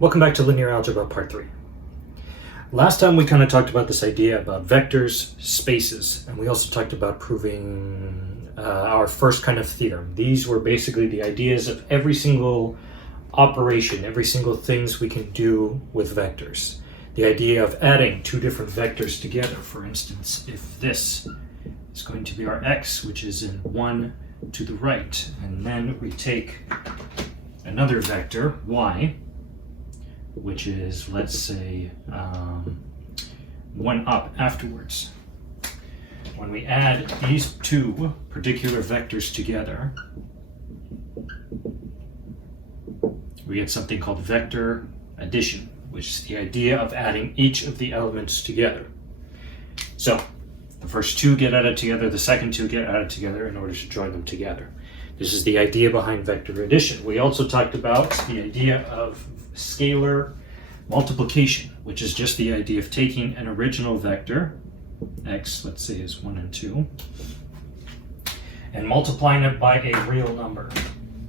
Welcome back to Linear Algebra Part 3. Last time we kind of talked about this idea about vectors, spaces, and we also talked about proving our first kind of theorem. These were basically the ideas of every single operation, every single things we can do with vectors. The idea of adding two different vectors together. For instance, if this is going to be our x, which is in 1 to the right, and then we take another vector, y, which is, let's say, 1 up afterwards. When we add these two particular vectors together, we get something called vector addition, which is the idea of adding each of the elements together. So the first two get added together, the second two get added together in order to join them together. This is the idea behind vector addition. We also talked about the idea of scalar multiplication, which is just the idea of taking an original vector, x, let's say is 1 and 2, and multiplying it by a real number.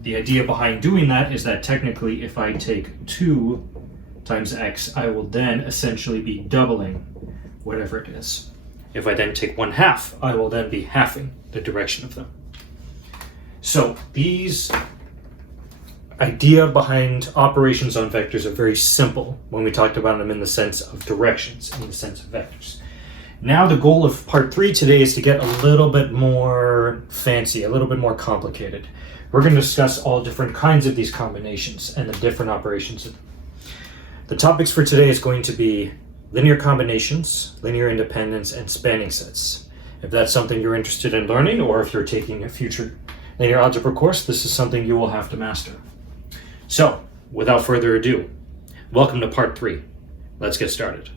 The idea behind doing that is that technically if I take 2 times x, I will then essentially be doubling whatever it is. If I then take 1/2, I will then be halving the direction of them. So these idea behind operations on vectors are very simple when we talked about them in the sense of directions, in the sense of vectors. Now the goal of part 3 today is to get a little bit more fancy, a little bit more complicated. We're going to discuss all different kinds of these combinations and the different operations of them. The topics for today is going to be linear combinations, linear independence, and spanning sets. If that's something you're interested in learning, or if you're taking a future linear algebra course, this is something you will have to master. So, without further ado, welcome to part 3. Let's get started.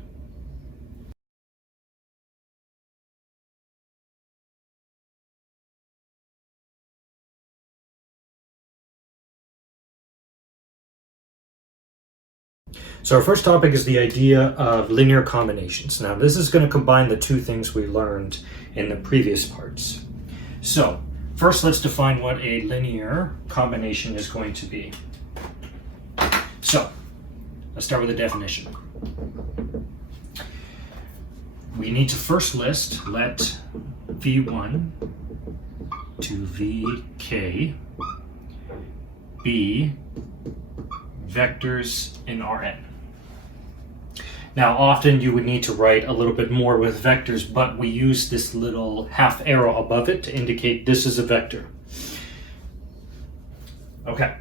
So our first topic is the idea of linear combinations. Now this is going to combine the two things we learned in the previous parts. So first let's define what a linear combination is going to be. So let's start with a definition. We need to first list let v1 to vk be vectors in Rn. Now often you would need to write a little bit more with vectors, but we use this little half arrow above it to indicate this is a vector. Okay,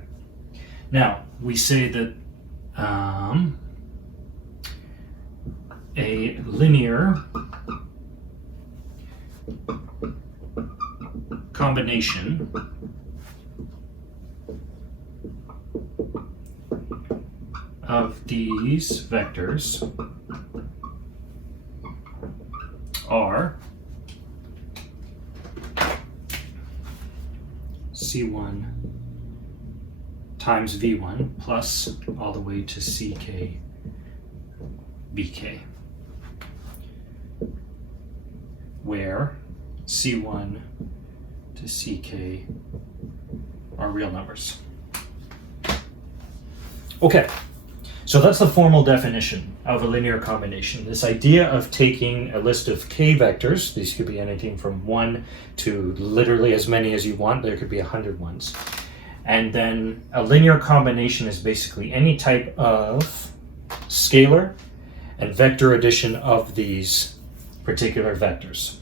now we say that a linear combination of these vectors are C1 times V1 plus all the way to CK BK, where C1 to CK are real numbers. Okay. So that's the formal definition of a linear combination. This idea of taking a list of k vectors, these could be anything from 1 to literally as many as you want, there could be 100 ones. And then a linear combination is basically any type of scalar and vector addition of these particular vectors.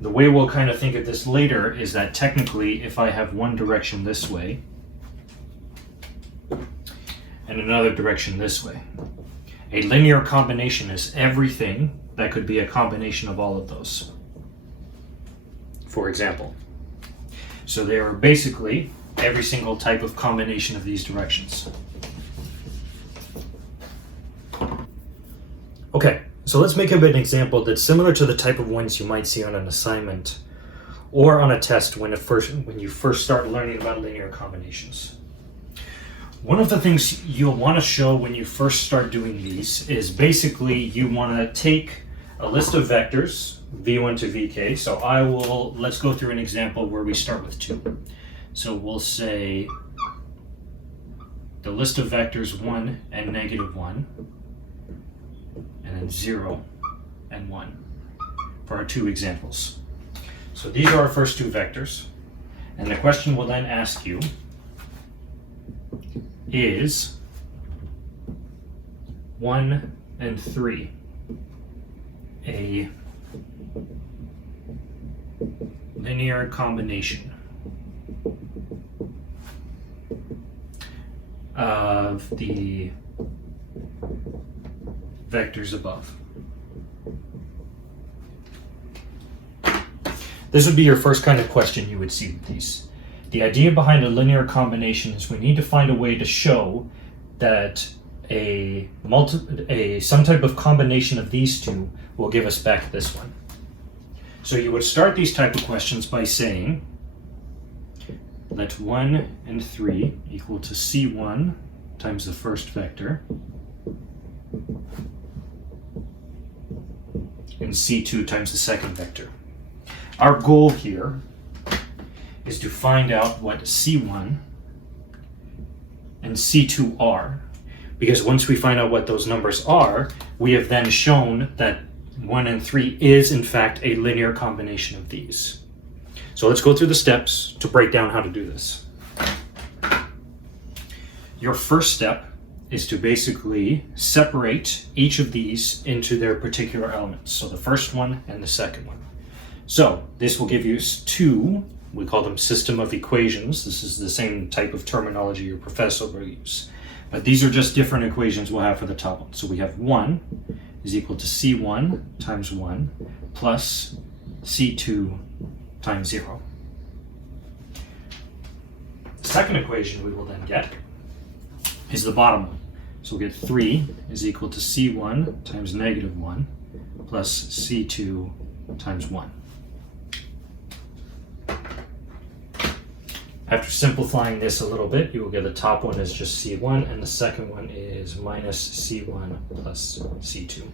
The way we'll kind of think of this later is that technically if I have one direction this way, and another direction this way. A linear combination is everything that could be a combination of all of those, for example. So they are basically every single type of combination of these directions. Okay, so let's make up an example that's similar to the type of ones you might see on an assignment or on a test when you first start learning about linear combinations. One of the things you'll want to show when you first start doing these is basically you want to take a list of vectors, v1 to vk. So let's go through an example where we start with 2. So we'll say the list of vectors 1 and -1, and then 0 and 1 for our two examples. So these are our first two vectors, and the question will then ask you, is 1 and 3 a linear combination of the vectors above? This would be your first kind of question you would see with these. The idea behind a linear combination is we need to find a way to show that some type of combination of these two will give us back this one. So you would start these type of questions by saying, let 1 and 3 equal to C1 times the first vector, and C2 times the second vector. Our goal here is to find out what C1 and C2 are, because once we find out what those numbers are, we have then shown that 1 and 3 is in fact a linear combination of these. So let's go through the steps to break down how to do this. Your first step is to basically separate each of these into their particular elements. So the first one and the second one. So this will give you two, we call them system of equations. This is the same type of terminology your professor will use. But these are just different equations we'll have for the top one. So we have 1 is equal to C1 times 1 plus C2 times 0. The second equation we will then get is the bottom one. So we'll get 3 is equal to C1 times -1 plus C2 times 1. After simplifying this a little bit, you will get the top one is just C1 and the second one is minus C1 plus C2.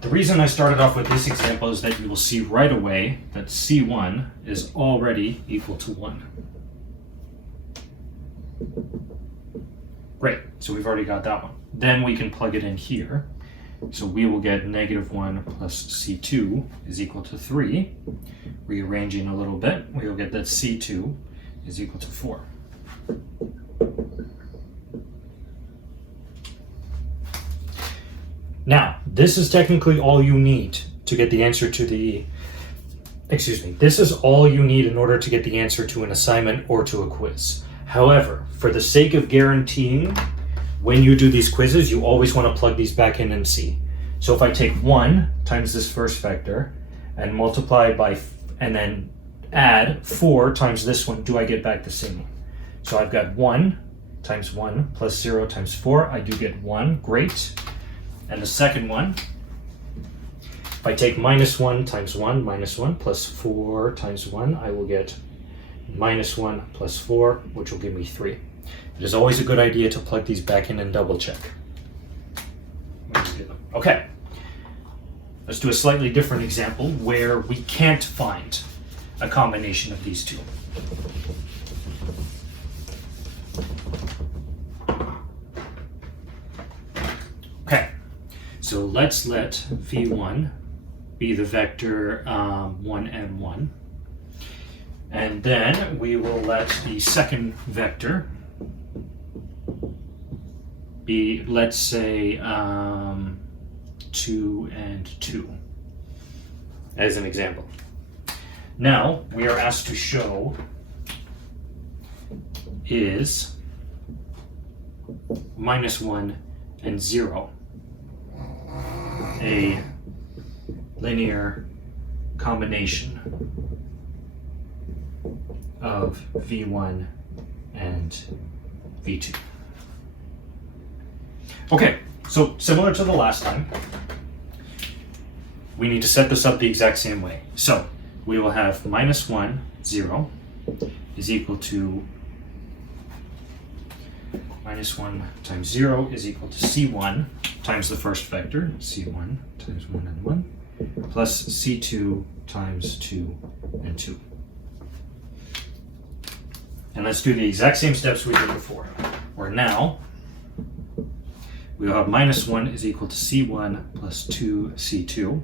The reason I started off with this example is that you will see right away that C1 is already equal to 1. Great, so we've already got that one. Then we can plug it in here. So we will get -1 plus C2 is equal to 3. Rearranging a little bit, we will get that C2 is equal to 4. Now, this is technically all you need to get the answer to this is all you need in order to get the answer to an assignment or to a quiz. However, for the sake of guaranteeing when you do these quizzes, you always want to plug these back in and see. So if I take 1 times this first vector and multiply by, and then add 4 times this one, do I get back the same one? So I've got 1 times 1 plus 0 times 4, I do get 1, great. And the second one, if I take -1 times 1, -1 plus 4 times 1, I will get -1 plus 4, which will give me 3. It is always a good idea to plug these back in and double check. Okay, let's do a slightly different example where we can't find a combination of these two. Okay, so let's let V1 be the vector 1 and 1. And then we will let the second vector be, let's say, 2 and 2, as an example. Now, we are asked to show is -1 and 0 a linear combination of V1 and V2. Okay, so similar to the last time, we need to set this up the exact same way. So we will have -1, 0 is equal to -1 times 0 is equal to C1 times the first vector, C1 times 1 and 1, plus C2 times 2 and 2. And let's do the exact same steps we did before. Where now, we'll have -1 is equal to C1 plus 2C2,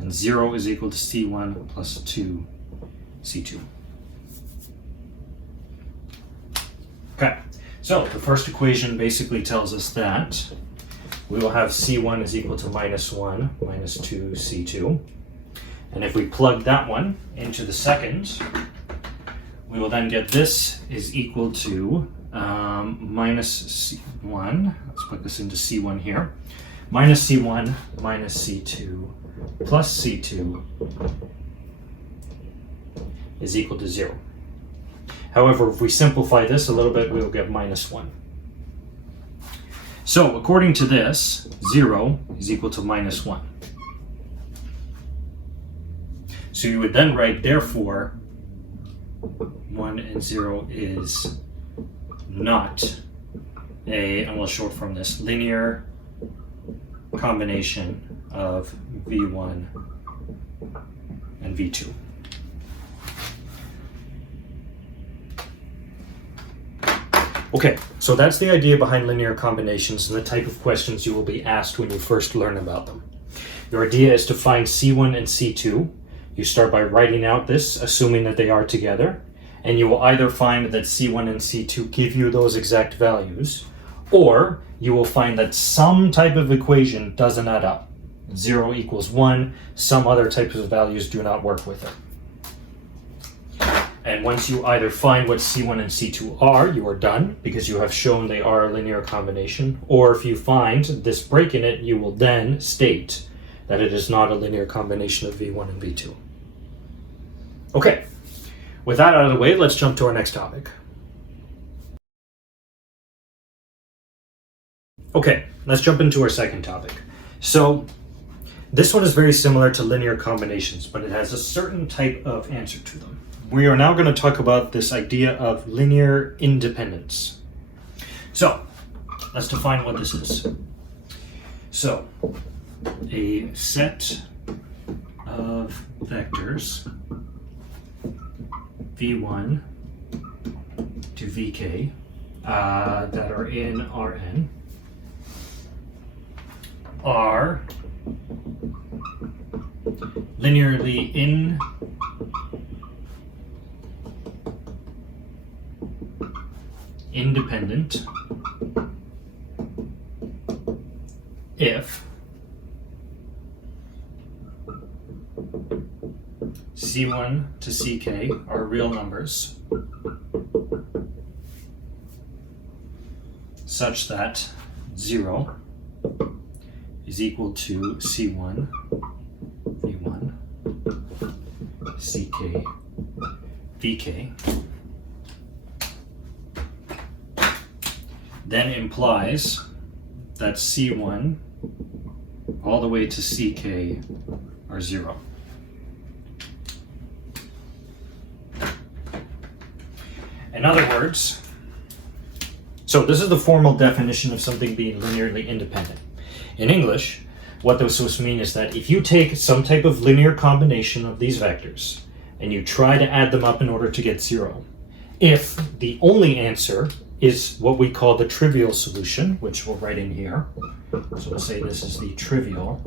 and 0 is equal to C1 plus 2C2. Okay, so the first equation basically tells us that we will have C1 is equal to -1 minus 2C2. And if we plug that one into the second, we will then get this is equal to minus C1. Let's put this into C1 here. Minus C1 minus C2 plus C2 is equal to 0. However, if we simplify this a little bit, we'll get -1. So according to this, 0 is equal to -1. So you would then write, therefore, 1 and 0 is not and we'll short from this, linear combination of V1 and V2. Okay, so that's the idea behind linear combinations and the type of questions you will be asked when you first learn about them. Your idea is to find C1 and C2. You start by writing out this, assuming that they are together, and you will either find that C1 and C2 give you those exact values, or you will find that some type of equation doesn't add up. 0 equals 1, some other types of values do not work with it. And once you either find what C1 and C2 are, you are done, because you have shown they are a linear combination, or if you find this break in it, you will then state that it is not a linear combination of V1 and V2. Okay, with that out of the way, let's jump to our next topic. Okay, let's jump into our second topic. So, this one is very similar to linear combinations, but it has a certain type of answer to them. We are now going to talk about this idea of linear independence. So, let's define what this is. So, a set of vectors V1 to Vk that are in Rn are linearly independent if C1 to Ck are real numbers such that 0 is equal to C1 V1 Ck Vk, then implies that C1 all the way to Ck are 0. In other words, so this is the formal definition of something being linearly independent. In English, what this supposed to mean is that if you take some type of linear combination of these vectors and you try to add them up in order to get 0, if the only answer is what we call the trivial solution, which we'll write in here, so we'll say this is the trivial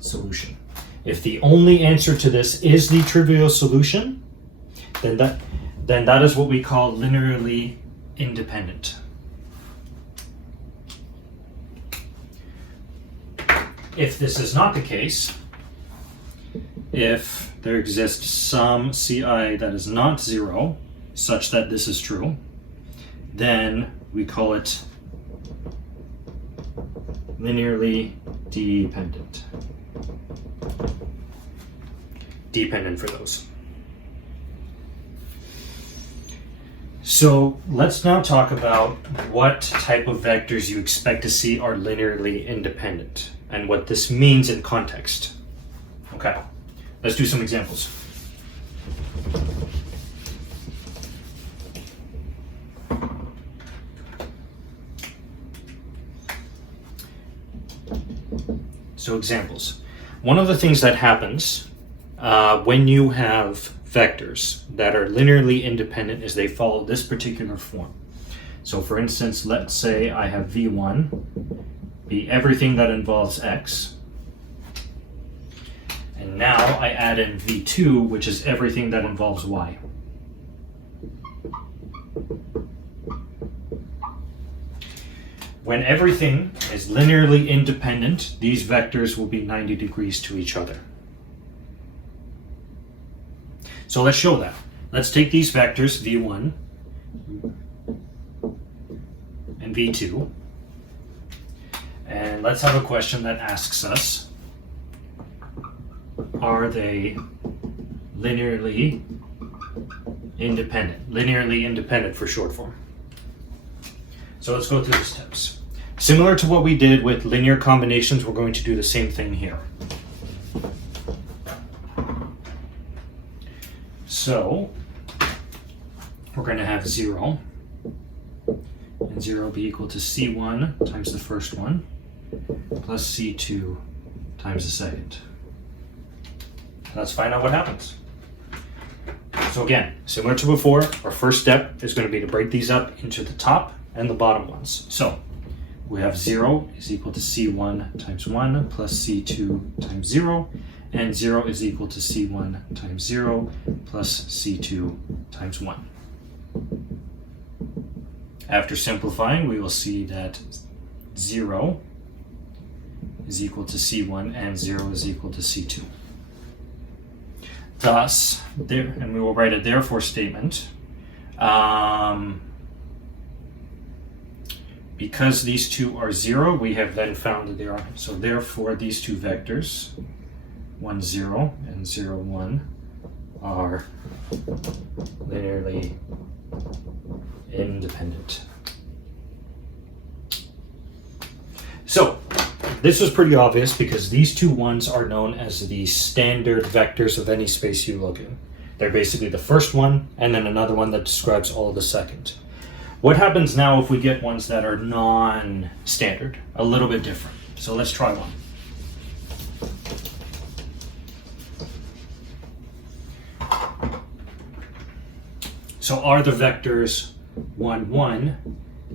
solution. If the only answer to this is the trivial solution, then that is what we call linearly independent. If this is not the case, if there exists some Ci that is not 0, such that this is true, then we call it linearly dependent. Dependent for those. So let's now talk about what type of vectors you expect to see are linearly independent and what this means in context. Okay, let's do some examples. So examples. One of the things that happens when you have vectors that are linearly independent is they follow this particular form. So for instance, let's say I have v1 be everything that involves x, and now I add in v2, which is everything that involves y. When everything is linearly independent, these vectors will be 90 degrees to each other. So let's show that. Let's take these vectors, v1 and v2, and let's have a question that asks us, are they linearly independent? Linearly independent for short form. So let's go through the steps. Similar to what we did with linear combinations, we're going to do the same thing here. So we're going to have 0, and 0 be equal to c1 times the first one plus c2 times the second. Let's find out what happens. So again, similar to before, our first step is going to be to break these up into the top and the bottom ones. So we have 0 is equal to c1 times 1 plus c2 times 0, and 0 is equal to c1 times 0 plus c2 times 1. After simplifying, we will see that 0 is equal to c1 and 0 is equal to c2. Thus, and we will write a therefore statement. Because these two are 0, we have then found that they are. So therefore, these two vectors, 1, 0 and 0, 1, are linearly independent. So this was pretty obvious because these two ones are known as the standard vectors of any space you look in. They're basically the first one and then another one that describes all of the second. What happens now if we get ones that are non-standard, a little bit different? So let's try one. So are the vectors 1, 1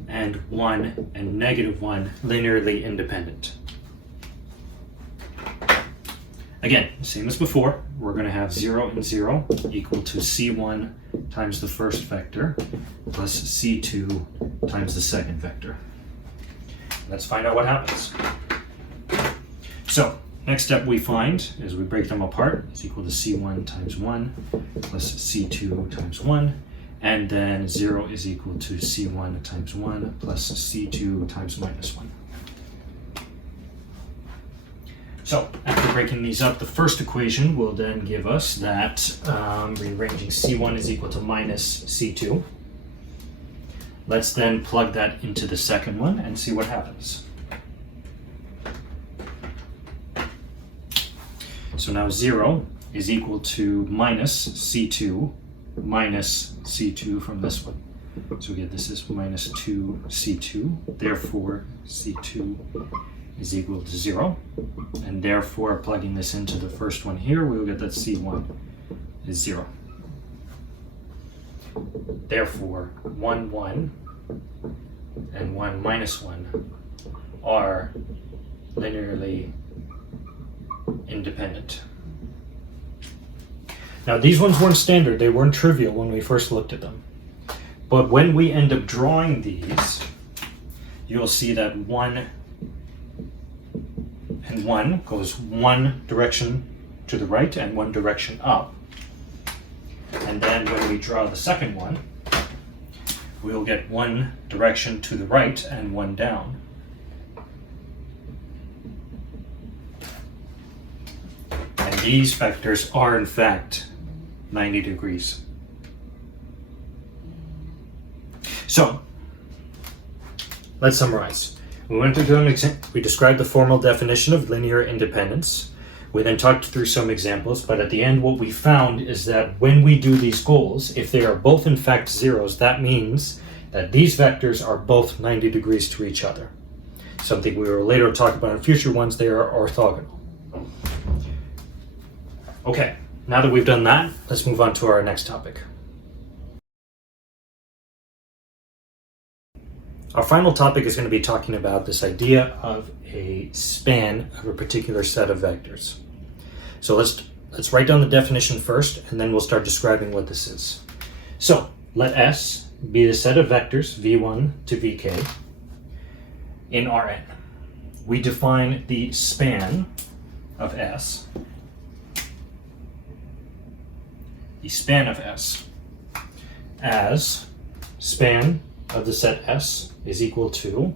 and 1 and negative 1 linearly independent? Again, same as before, we're going to have 0 and 0 equal to c1 times the first vector plus c2 times the second vector. Let's find out what happens. So, next step we find is we break them apart. It's equal to c1 times 1 plus c2 times 1, and then 0 is equal to c1 times 1 plus c2 times minus 1. So after breaking these up, the first equation will then give us that rearranging c1 is equal to minus c2. Let's then plug that into the second one and see what happens. So now 0 is equal to minus c2 from this one. So again, this is minus 2c2, therefore c2 is equal to 0, and therefore plugging this into the first one here, we will get that c1 is 0. Therefore 1, 1 and 1 minus 1 are linearly independent. Now these ones weren't standard, they weren't trivial when we first looked at them. But when we end up drawing these, you'll see that 1 and 1 goes one direction to the right and one direction up. And then when we draw the second one, we'll get one direction to the right and one down. And these vectors are in fact 90 degrees. So, let's summarize. We went through an example. We described the formal definition of linear independence. We then talked through some examples, but at the end what we found is that when we do these goals, if they are both in fact zeros, that means that these vectors are both 90 degrees to each other. Something we will later talk about in future ones, they are orthogonal. Okay, now that we've done that, let's move on to our next topic. Our final topic is going to be talking about this idea of a span of a particular set of vectors. So let's write down the definition first, and then we'll start describing what this is. So let S be the set of vectors v1 to vk in Rn. We define the span of S, as span of the set S is equal to,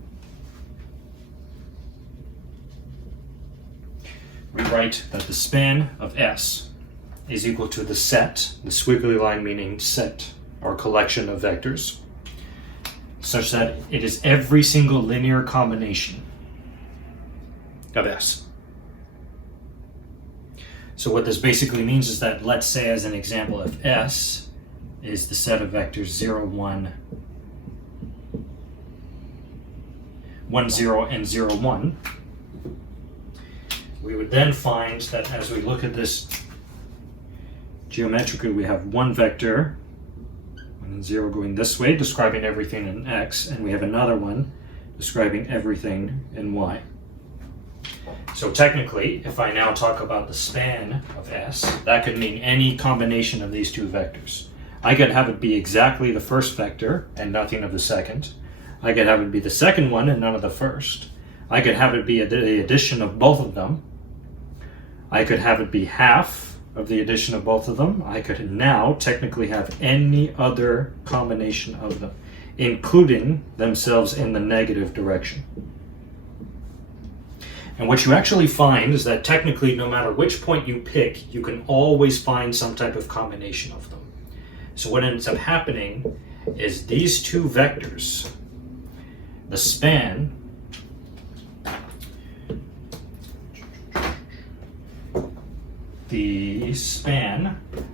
we write that the span of S is equal to the set, the squiggly line meaning set or collection of vectors, such that it is every single linear combination of S. So what this basically means is that, let's say as an example, if S is the set of vectors 0, 1, 1, 0, and 0, 1, we would then find that as we look at this geometrically, we have one vector, 1 and 0 going this way, describing everything in X, and we have another one describing everything in Y. So technically, if I now talk about the span of S, that could mean any combination of these two vectors. I could have it be exactly the first vector and nothing of the second. I could have it be the second one and none of the first. I could have it be the addition of both of them. I could have it be half of the addition of both of them. I could now technically have any other combination of them, including themselves in the negative direction. And what you actually find is that technically, no matter which point you pick, you can always find some type of combination of them. So what ends up happening is these two vectors, the span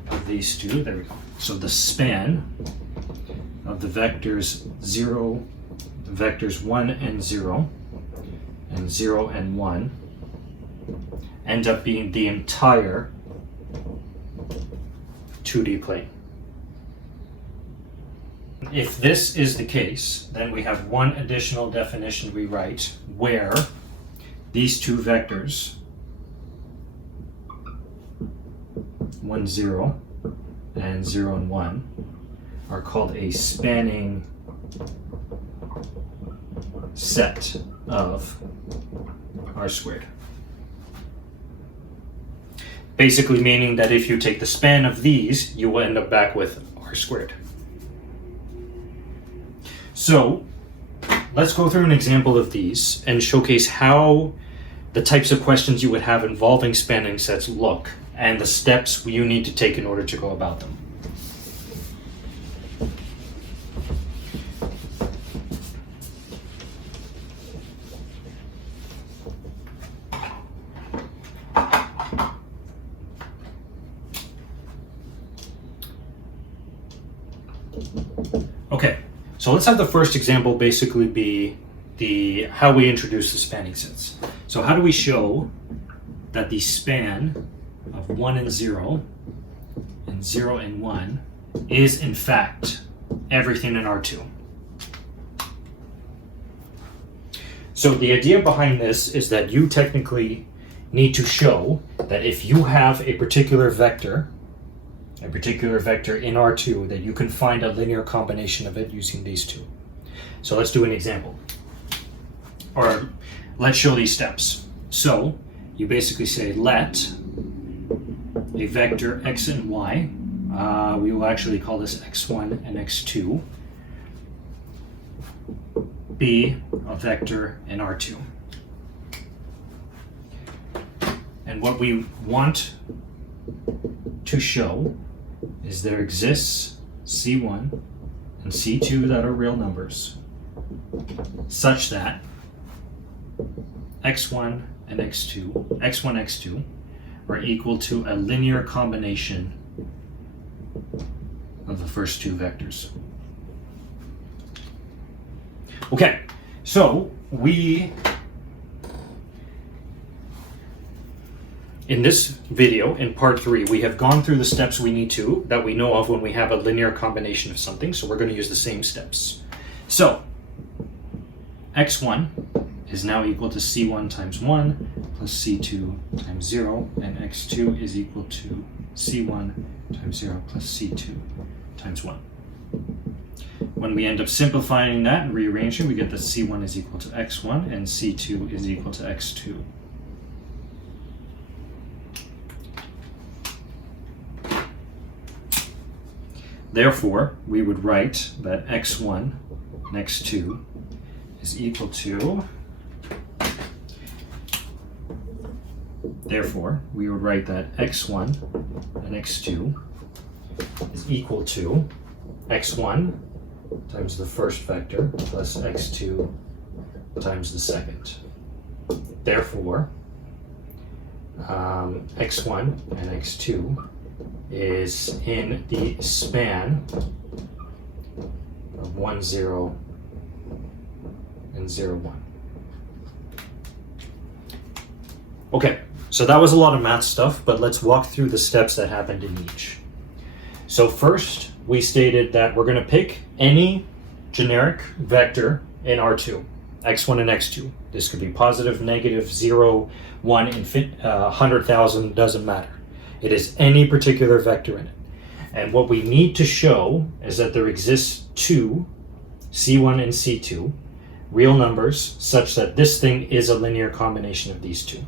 of these two, there we go. So the span of the vectors 1 and 0, and 0 and 1, end up being the entire 2D plane. If this is the case, then we have one additional definition we write where these two vectors, 1, 0 and 0 and 1, are called a spanning set of R squared. Basically meaning that if you take the span of these, you will end up back with R squared. So let's go through an example of these and showcase how the types of questions you would have involving spanning sets look and the steps you need to take in order to go about them. Okay, so let's have the first example basically be how we introduce the spanning sets. So how do we show that the span of 1 and 0 and 0 and 1 is in fact everything in R2? So the idea behind this is that you technically need to show that if you have a particular vector in R2, that you can find a linear combination of it using these two. So let's do an example. Or let's show these steps. So you basically say let a vector x and y, we will actually call this x1 and x2, be a vector in R2. And what we want to show is there exists C1 and C2 that are real numbers, such that x1 and x2, x1, x2 are equal to a linear combination of the first two vectors. Okay, so we in this video, in part 3, we have gone through the steps we need to, that we know of when we have a linear combination of something, so we're going to use the same steps. So, x1 is now equal to c1 times 1 plus c2 times 0, and x2 is equal to c1 times 0 plus c2 times 1. When we end up simplifying that and rearranging, we get that c1 is equal to x1 and c2 is equal to x2. Therefore, we would write that x1 and x2 is equal to, therefore, we would write that x1 and x2 is equal to x1 times the first vector plus x2 times the second. Therefore, x1 and x2 is in the span of 1, 0, and 0, 1. Okay, so that was a lot of math stuff, but let's walk through the steps that happened in each. So first, we stated that we're going to pick any generic vector in R2, x1 and x2. This could be positive, negative, 0, 1, 100,000, doesn't matter. It is any particular vector in it. And what we need to show is that there exists two, c1 and c2, real numbers such that this thing is a linear combination of these two.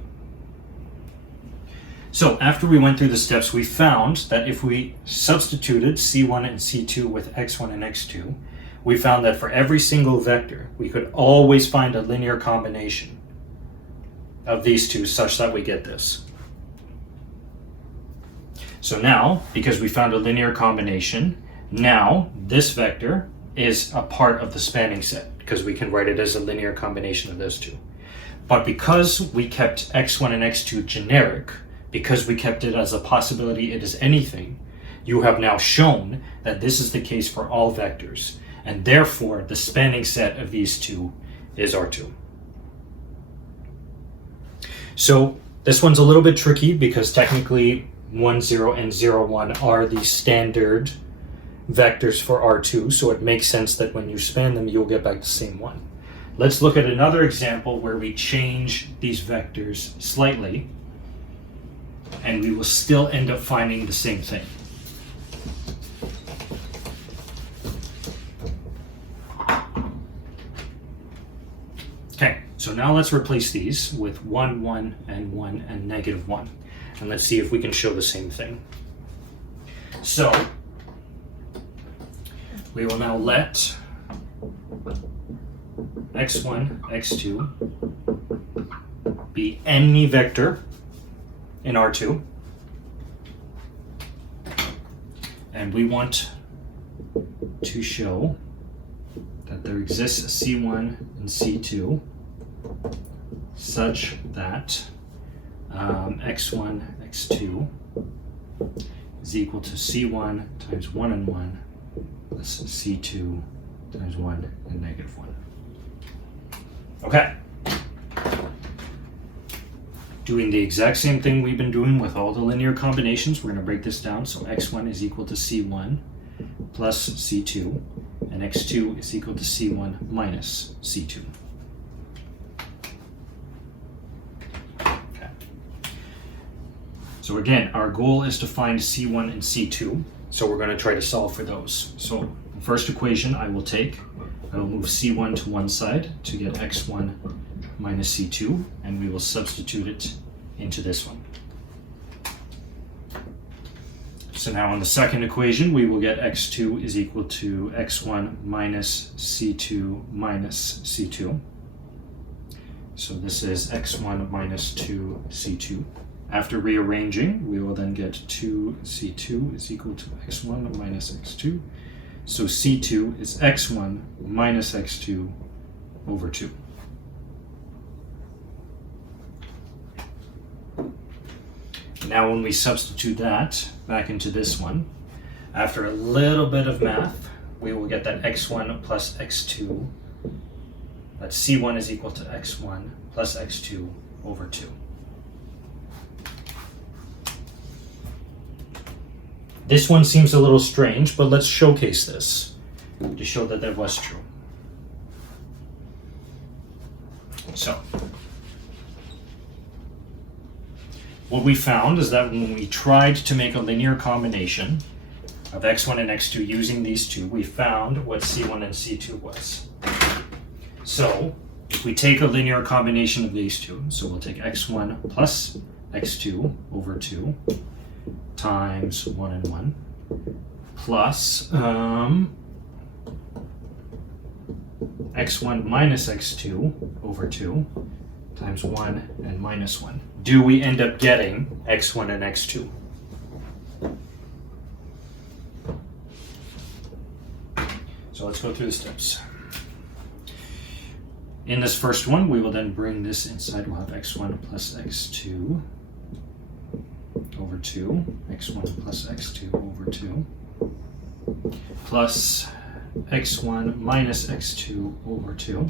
So after we went through the steps, we found that if we substituted c1 and c2 with x1 and x2, we found that for every single vector, we could always find a linear combination of these two such that we get this. So now, because we found a linear combination, now this vector is a part of the spanning set because we can write it as a linear combination of those two. But because we kept x1 and x2 generic, because we kept it as a possibility it is anything, you have now shown that this is the case for all vectors, and therefore the spanning set of these two is R2. So this one's a little bit tricky because technically 1, 0, and 0, 1 are the standard vectors for R2, so it makes sense that when you span them, you'll get back the same one. Let's look at another example where we change these vectors slightly, and we will still end up finding the same thing. Okay, so now let's replace these with 1, 1, and 1, and negative 1. And let's see if we can show the same thing. So, we will now let x1, x2 be any vector in R2. And we want to show that there exists c1 and c2 such that x1, x2 is equal to c1 times 1 and 1 plus c2 times 1 and negative 1. Okay. Doing the exact same thing we've been doing with all the linear combinations, we're going to break this down. So x1 is equal to c1 plus c2, and x2 is equal to c1 minus c2. So again, our goal is to find c1 and c2, so we're going to try to solve for those. So the first equation I will move c1 to one side to get x1 minus c2, and we will substitute it into this one. So now in the second equation, we will get x2 is equal to x1 minus c2 minus c2. So this is x1 minus 2c2. After rearranging, we will then get 2c2 is equal to x1 minus x2. So c2 is x1 minus x2 over 2. Now when we substitute that back into this one, after a little bit of math, we will get that x1 plus x2, that c1 is equal to x1 plus x2 over 2. This one seems a little strange, but let's showcase this to show that that was true. So, what we found is that when we tried to make a linear combination of x1 and x2 using these two, we found what c1 and c2 was. So, if we take a linear combination of these two, so we'll take x1 plus x2 over 2 times 1 and 1 plus x1 minus x2 over 2 times 1 and minus 1. Do we end up getting x1 and x2? So let's go through the steps. In this first one, we will then bring this inside. We'll have x1 plus x2 over 2, x1 plus x2 over 2, plus x1 minus x2 over 2,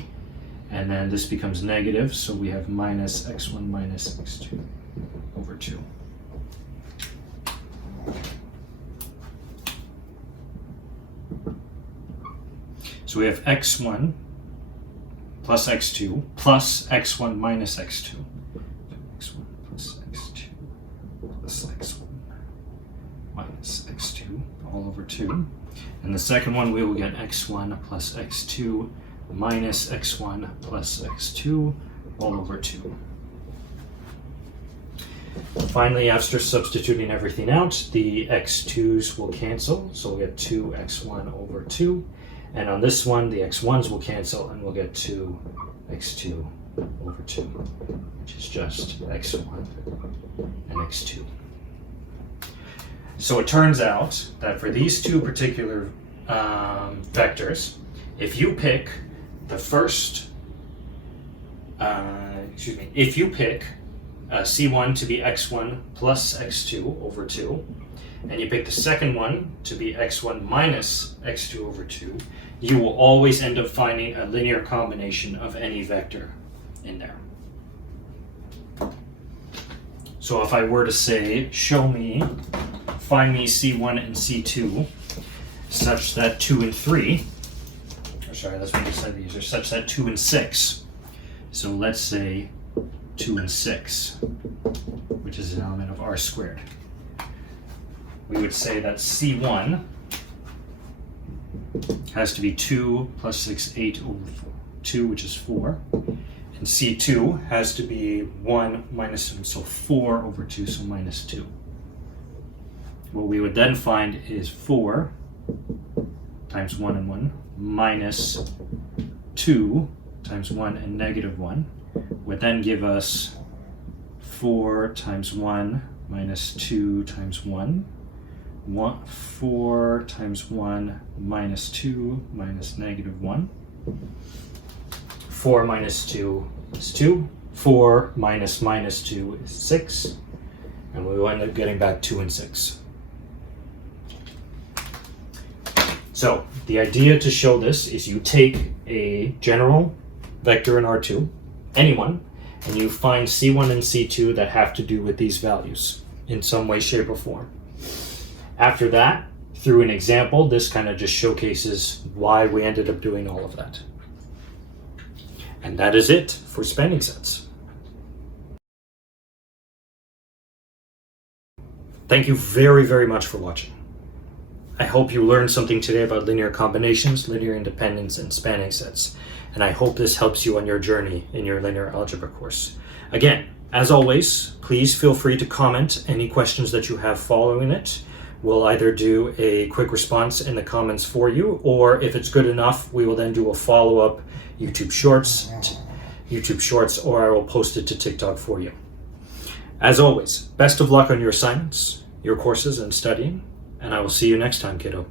and then this becomes negative, so we have minus x1 minus x2 over 2. So we have x1 plus x2 plus x1 minus x2. x1 plus x2 plus x1 minus x2 all over 2. And the second one, we will get x1 plus x2 minus x1 plus x2 all over 2. Finally, after substituting everything out, the x2's will cancel, so we'll get 2x1 over 2. And on this one, the x1's will cancel, and we'll get 2x2 over 2, which is just x1 and x2. So it turns out that for these two particular vectors, if you pick the first, if you pick c1 to be x1 plus x2 over 2, and you pick the second one to be x1 minus x2 over 2, you will always end up finding a linear combination of any vector in there. So if I were to say, find me c1 and c2 such that 2 and 3, or sorry, let's make it slightly easier, such that 2 and 6. So let's say 2 and 6, which is an element of R squared. We would say that c1 has to be 2 plus 6, 8 over 2, which is 4. And c2 has to be 1 minus 7, so 4 over 2, so minus 2. What we would then find is 4 times 1 and 1 minus 2 times 1 and negative 1 would then give us 4 times 1 minus 2 times 1, 4 times 1 minus 2 minus negative 1. 4 minus 2 is 2. 4 minus minus 2 is 6. And we will end up getting back 2 and 6. So the idea to show this is you take a general vector in R2, any one, and you find C1 and C2 that have to do with these values in some way, shape, or form. After that, through an example, this kind of just showcases why we ended up doing all of that. And that is it for spanning sets. Thank you very, very much for watching. I hope you learned something today about linear combinations, linear independence, and spanning sets. And I hope this helps you on your journey in your linear algebra course. Again, as always, please feel free to comment any questions that you have following it. We'll either do a quick response in the comments for you, or if it's good enough, we will then do a follow-up YouTube Shorts, or I will post it to TikTok for you. As always, best of luck on your assignments, your courses, and studying, and I will see you next time, kiddo.